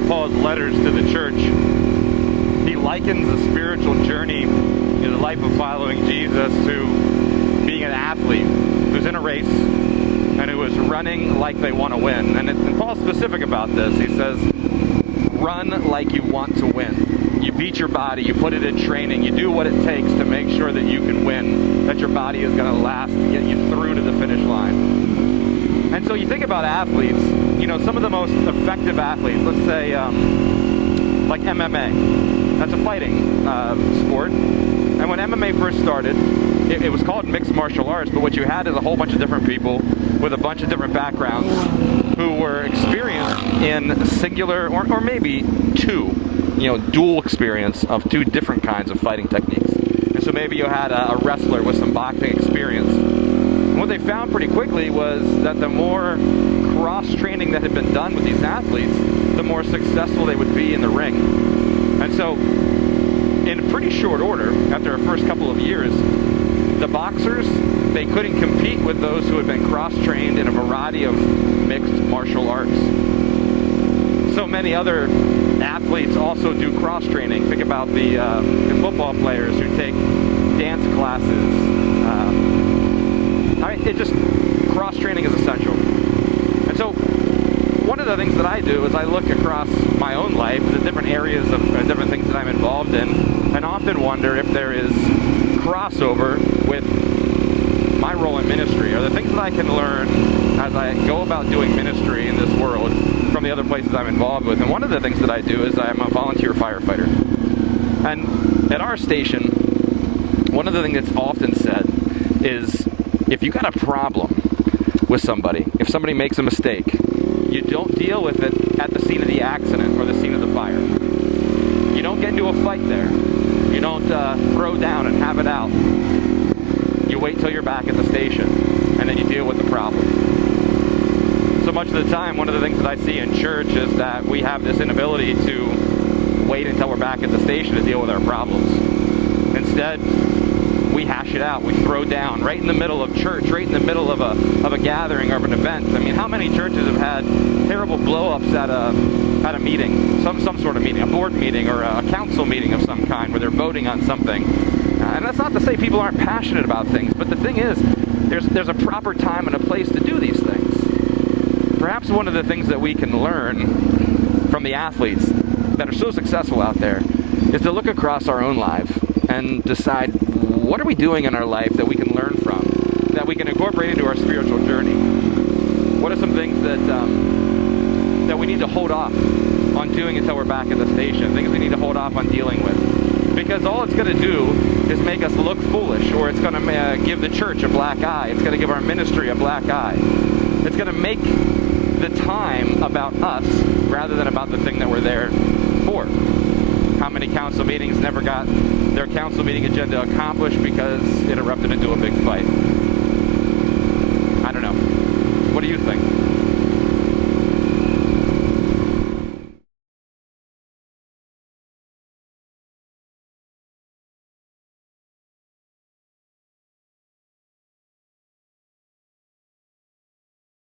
of Paul's letters to the church, he likens the spiritual journey in the life of following Jesus to being an athlete who's in a race and who is running like they want to win. And Paul's specific about this. He says, run like you want to win. You beat your body, you put it in training, you do what it takes to make sure that you can win, that your body is going to last to get you through to the finish line. And so you think about athletes, you know, some of the most effective athletes, let's say like MMA. That's a fighting sport. And when MMA first started, it was called mixed martial arts, but what you had is a whole bunch of different people with a bunch of different backgrounds who were experienced in singular or maybe two, dual experience of two different kinds of fighting techniques. And so maybe you had a wrestler with some boxing experience. And what they found pretty quickly was that the more cross-training that had been done with these athletes, the more successful they would be in the ring. And so, in pretty short order, after our first couple of years, the boxers, they couldn't compete with those who had been cross-trained in a variety of mixed martial arts. So many other athletes also do cross-training. Think about the football players who take dance classes. Cross-training is essential. And so, one of the things that I do is I look across my own life, the different areas of different things that I'm involved in, and often wonder if there is crossover with my role in ministry, or the things that I can learn as I go about doing ministry in this world from the other places I'm involved with. And one of the things that I do is I'm a volunteer firefighter. And at our station, one of the things that's often said is, if you got a problem with somebody, if somebody makes a mistake, you don't deal with it at the scene of the accident or the scene of the fire. You don't get into a fight there. You don't throw down and have it out. You wait till you're back at the station, and then you deal with the problem. So much of the time, one of the things that I see in church is that we have this inability to wait until we're back at the station to deal with our problems. Instead, we hash it out. We throw down right in the middle of church, right in the middle of a gathering or of an event. I mean, how many churches have had terrible blow-ups at a meeting, some sort of meeting, a board meeting or a council meeting of some kind where they're voting on something? And that's not to say people aren't passionate about things, but the thing is, there's a proper time and a place to do these things. Perhaps one of the things that we can learn from the athletes that are so successful out there is to look across our own life and decide, what are we doing in our life that we can learn from, that we can incorporate into our spiritual journey? What are some things that we need to hold off on doing until we're back at the station, things we need to hold off on dealing with? Because all it's going to do is make us look foolish, or it's going to give the church a black eye. It's going to give our ministry a black eye. It's going to make the time about us rather than about the thing that we're there for. How many council meetings never got their council meeting agenda accomplished because it erupted into a big fight?